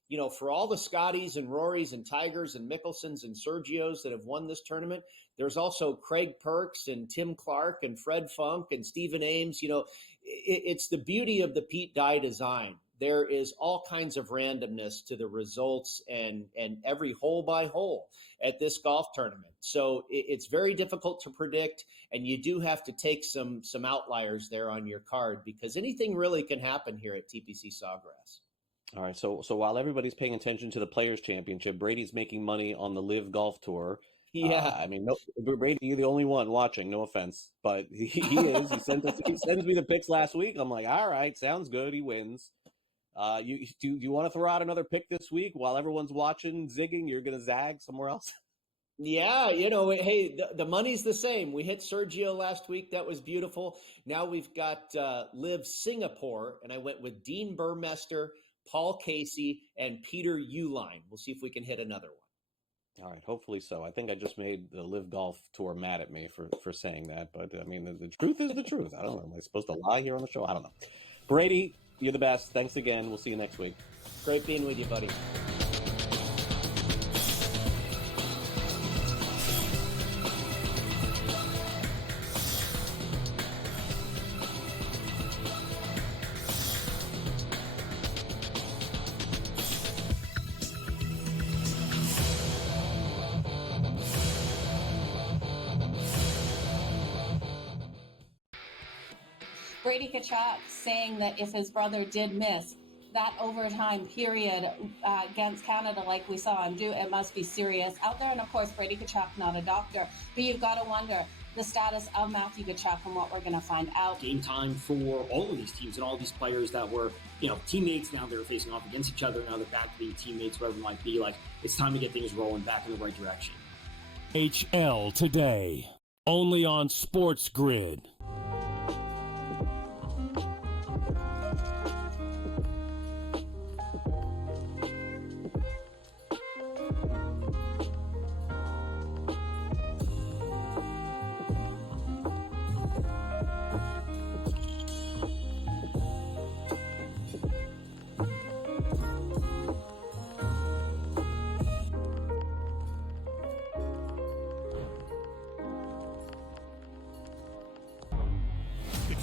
you know, for all the Scotties and Rorys and Tigers and Mickelsons and Sergios that have won this tournament, there's also Craig Perks and Tim Clark and Fred Funk and Stephen Ames. You know, it's the beauty of the Pete Dye design. There is all kinds of randomness to the results and every hole by hole at this golf tournament. So it's very difficult to predict, and you do have to take some outliers there on your card because anything really can happen here at TPC Sawgrass. All right, so while everybody's paying attention to the Players Championship, Brady's making money on the Live Golf Tour. Yeah, I mean, no, Brady, you're the only one watching. No offense, but he is. He sends me the picks last week. I'm like, all right, sounds good. He wins. Do you want to throw out another pick this week while everyone's watching, zigging? You're gonna zag somewhere else? Yeah, you know, hey, the money's the same. We hit Sergio last week. That was beautiful. Now we've got Live Singapore, and I went with Dean Burmester, Paul Casey, and Peter Uihlein. We'll see if we can hit another one. All right, hopefully so. I think I just made the Live Golf Tour mad at me for saying that, but I mean, the truth is the truth. I don't know. Am I supposed to lie here on the show? I don't know. Brady, you're the best. Thanks again. We'll see you next week. Great being with you, buddy. Brady Kannon saying that if his brother did miss that overtime period against Canada like we saw him do, it must be serious out there. And of course, Brady Kannon, not a doctor, but you've got to wonder the status of Matthew Tkachuk and what we're going to find out. Game time for all of these teams and all these players that were, you know, teammates. Now they're facing off against each other. Now they're back to being teammates, whatever it might be. Like, it's time to get things rolling back in the right direction. HL today, only on SportsGrid.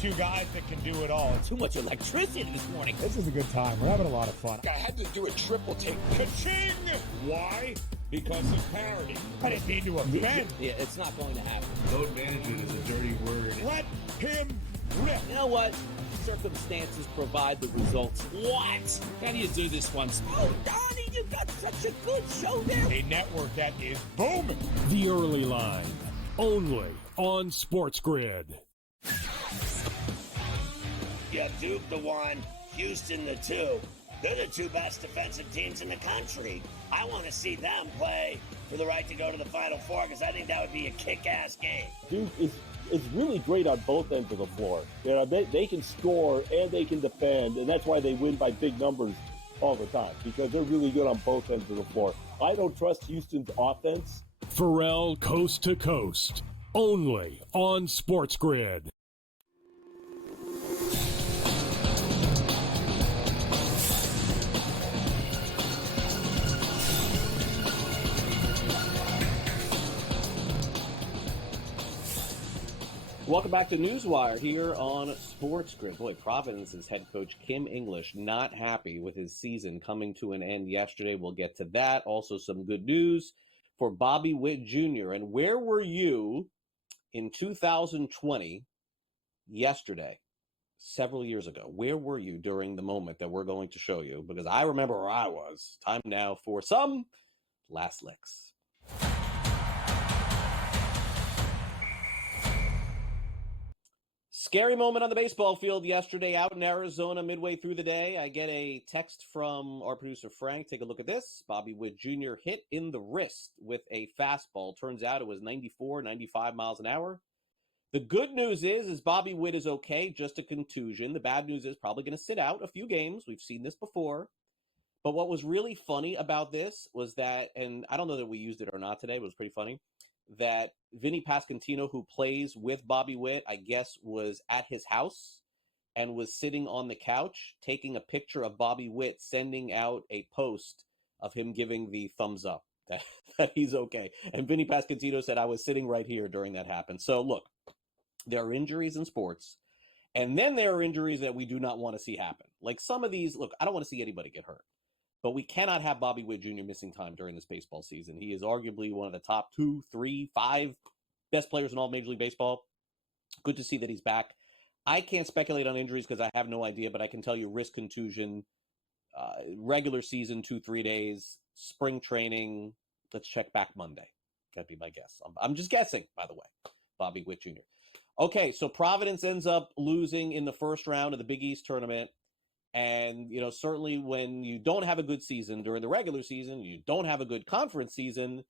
Two guys that can do it all. Too much electricity this morning. This is a good time. We're having a lot of fun. I had to do a triple take. Ka-ching! Why? Because of parity. I didn't mean to offend. Yeah, it's not going to happen. Load management is a dirty word. Let him rip. You know what? Circumstances provide the results. What? How do you do this one? Oh, Donnie, you got such a good show there. A network that is booming. The Early Line, only on SportsGrid. You have Duke the 1, Houston the 2. They're the 2 best defensive teams in the country. I want to see them play for the right to go to the Final Four because I think that would be a kick-ass game. Duke is really great on both ends of the floor. You know, they can score and they can defend, and that's why they win by big numbers all the time, because they're really good on both ends of the floor. I don't trust Houston's offense. Pharrell Coast to Coast, only on SportsGrid. Welcome back to NewsWire here on SportsGrid. Boy, Providence's head coach Kim English not happy with his season coming to an end yesterday. We'll get to that. Also, some good news for Bobby Witt Jr. And where were you in 2020 yesterday, several years ago? Where were you during the moment that we're going to show you? Because I remember where I was. Time now for some last licks. Scary moment on the baseball field yesterday out in Arizona midway through the day. I get a text from our producer, Frank. Take a look at this. Bobby Witt Jr. hit in the wrist with a fastball. Turns out it was 94, 95 miles an hour. The good news is Bobby Witt is okay, just a contusion. The bad news is probably going to sit out a few games. We've seen this before. But what was really funny about this was that, and I don't know that we used it or not today, but it was pretty funny, that Vinny Pasquantino, who plays with Bobby Witt, I guess was at his house and was sitting on the couch taking a picture of Bobby Witt, sending out a post of him giving the thumbs up that he's okay. And Vinny Pasquantino said, I was sitting right here during that happened. So look, there are injuries in sports, and then there are injuries that we do not want to see happen. Like some of these, look, I don't want to see anybody get hurt. But we cannot have Bobby Witt Jr. missing time during this baseball season. He is arguably one of the top 2, 3, 5 best players in all of Major League Baseball. Good to see that he's back. I can't speculate on injuries because I have no idea, but I can tell you wrist contusion, regular season 2-3 days, spring training. Let's check back Monday. That'd be my guess. I'm just guessing, by the way. Bobby Witt Jr. Okay, so Providence ends up losing in the first round of the Big East tournament. And, you know, certainly when you don't have a good season during the regular season, you don't have a good conference season,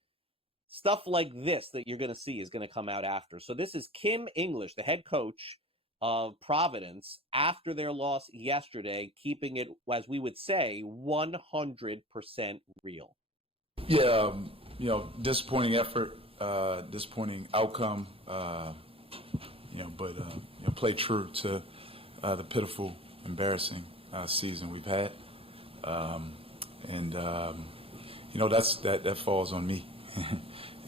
stuff like this that you're going to see is going to come out after. So this is Kim English, the head coach of Providence, after their loss yesterday, keeping it, as we would say, 100% real. Yeah, you know, disappointing effort, disappointing outcome, but play true to the pitiful, embarrassing season we've had, that falls on me,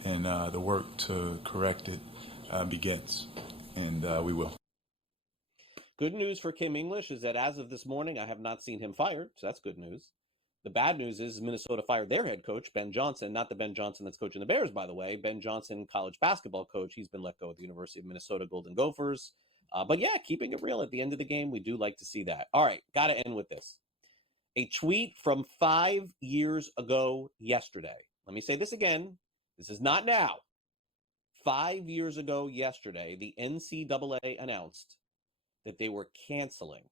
and the work to correct it begins, and we will. Good news for Kim English is that as of this morning, I have not seen him fired, so that's good news. The bad news is Minnesota fired their head coach, Ben Johnson, not the Ben Johnson that's coaching the Bears, by the way. Ben Johnson, college basketball coach, he's been let go of the University of Minnesota Golden Gophers. But yeah, keeping it real at the end of the game, we do like to see that. All right, got to end with this. A tweet from 5 years ago yesterday. Let me say this again. This is not now. 5 years ago yesterday, the NCAA announced that they were canceling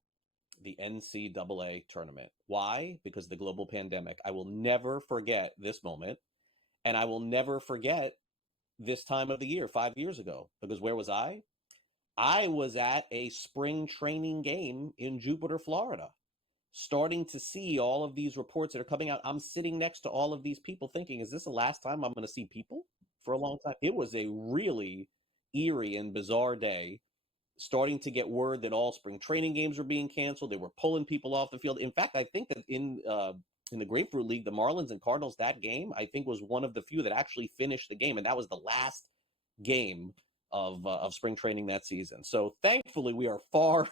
the NCAA tournament. Why? Because of the global pandemic. I will never forget this moment, and I will never forget this time of the year 5 years ago. Because where was I? I was at a spring training game in Jupiter, Florida, starting to see all of these reports that are coming out. I'm sitting next to all of these people thinking, is this the last time I'm going to see people for a long time? It was a really eerie and bizarre day, starting to get word that all spring training games were being canceled. They were pulling people off the field. In fact, I think that in the Grapefruit League, the Marlins and Cardinals, that game, I think was one of the few that actually finished the game, and that was the last game of spring training that season. So thankfully we are far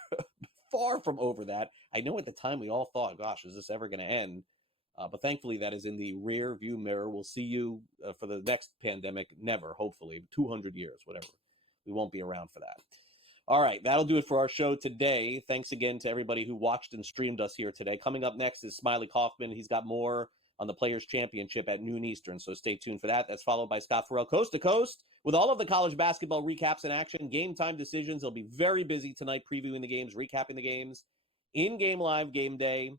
from over that. I know at the time we all thought, gosh, is this ever going to end? But thankfully that is in the rear view mirror. We'll see you for the next pandemic. Never, hopefully 200 years, whatever. We won't be around for that. All right, that'll do it for our show today. Thanks again to everybody who watched and streamed us here today. Coming up next is Smiley Kaufman. He's got more on the Players' Championship at noon Eastern, so stay tuned for that. That's followed by Scott Farrell, Coast to Coast, with all of the college basketball recaps in action, game time decisions. He'll be very busy tonight previewing the games, recapping the games, in-game live game day,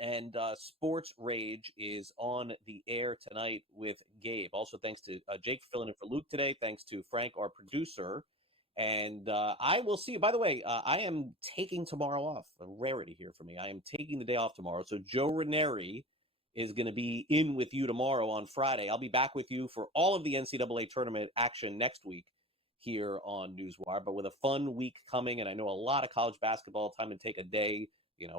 and Sports Rage is on the air tonight with Gabe. Also, thanks to Jake for filling in for Luke today. Thanks to Frank, our producer. And I will see you. By the way, I am taking tomorrow off. A rarity here for me. I am taking the day off tomorrow. So Joe Ranieri is going to be in with you tomorrow on Friday. I'll be back with you for all of the NCAA tournament action next week here on NewsWire, but with a fun week coming. And I know a lot of college basketball time to take a day,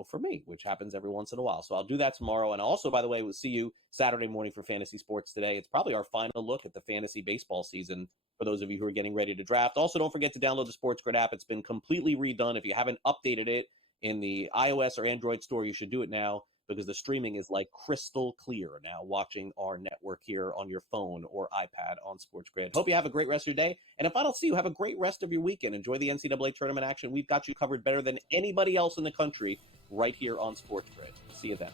for me, which happens every once in a while. So I'll do that tomorrow. And also, by the way, we'll see you Saturday morning for Fantasy Sports Today. It's probably our final look at the fantasy baseball season for those of you who are getting ready to draft. Also, don't forget to download the SportsGrid app. It's been completely redone. If you haven't updated it in the iOS or Android store, you should do it now, because the streaming is like crystal clear now, watching our network here on your phone or iPad on SportsGrid. Hope you have a great rest of your day. And if I don't see you, have a great rest of your weekend. Enjoy the NCAA tournament action. We've got you covered better than anybody else in the country right here on SportsGrid. See you then.